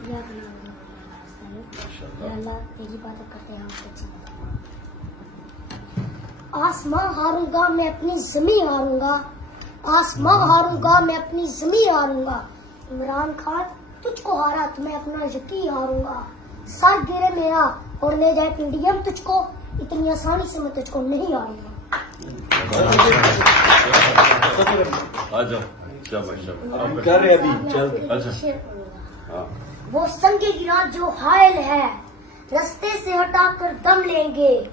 अल्लाह तेरी बातें करते हैं। आसमां हारूंगा मैं अपनी ज़मीं हारूंगा, आसमां हारूंगा मैं अपनी ज़मीं हारूंगा। इमरान खान तुझको हारा तो मैं अपना यकीन हारूंगा। सर गिरे मेरा और ले जाए इंडियम तुझको, इतनी आसानी से मैं तुझको नहीं हारूंगा। वो संगे गिरा जो हायल है, रास्ते से हटाकर दम लेंगे।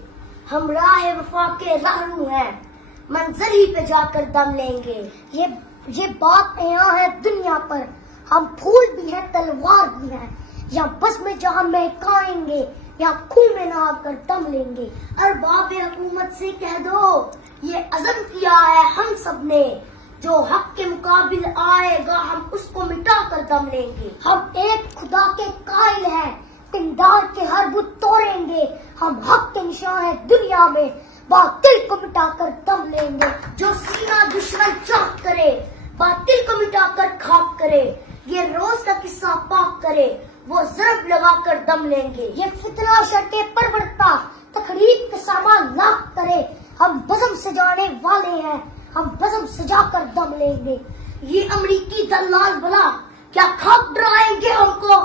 हम राह वफा के राहरू हैं, मंजिल ही पे जाकर दम लेंगे। ये बात यहाँ है दुनिया पर, हम फूल भी हैं तलवार भी हैं। या बस में जहाँ महकाएंगे या खून में नहा कर दम लेंगे। अरबाब हुकूमत से कह दो ये अज़म किया है हम सब ने, जो हक के मुकाबिल आएगा हम उसको मिटा कर दम लेंगे। हम एक खुदा के कायल हैं, पिंडार के हर बुत तोड़ेंगे। हम हक के निशान है दुनिया में, बातिल को मिटाकर दम लेंगे। जो सीना दुश्मन चाक करे, बातिल को मिटाकर खाक करे। ये रोज का किस्सा पाक करे, वो ज़रब लगाकर दम लेंगे। ये फितना शर्टे पर बढ़ता, तकरीब के सामान लाख करे। हम बज़म सजाने वाले हैं, हम बज़म सजाकर दम लेंगे। ये अमरीकी दलाल भला क्या खाक डराएंगे हमको।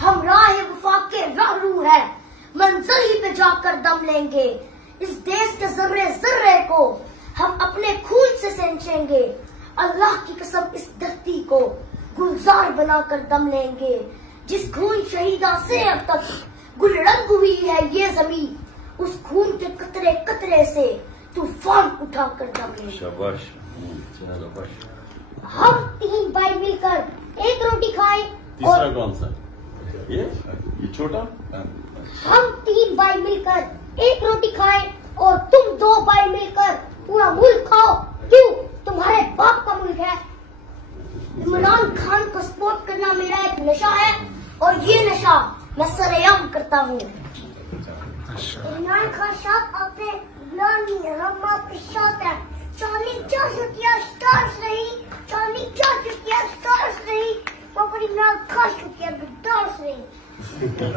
हम राह वफा के राहरू हैं, मंजिल ही पे जाकर दम लेंगे। इस देश के जर्रे जर्रे को हम अपने खून से सेंचेंगे। अल्लाह की कसम इस धरती को गुलजार बनाकर दम लेंगे। जिस खून शहीदा से अब तक गुलरंग हुई है ये जमीन, उस खून के कतरे कतरे से तूफान उठाकर दम लेंगे। शाबाश। हम 3 भाई मिलकर एक रोटी खाएं। तीसरा कौन सा? ये छोटा। हम 3 भाई मिलकर एक रोटी खाएं और तुम 2 भाई मिलकर पूरा मुल्क खाओ। क्यों? तुम्हारे बाप का मुल्क है। इमरान खान को सपोर्ट करना मेरा एक नशा है और ये नशा मैं सरेआम करता हूँ। इमरान खान साहब आपने हम आपके साथ हैं। चांदी 4 स्टार्स रही, चांदी 4 स्टार्स रही, इमरान खान शुक्रिया रही।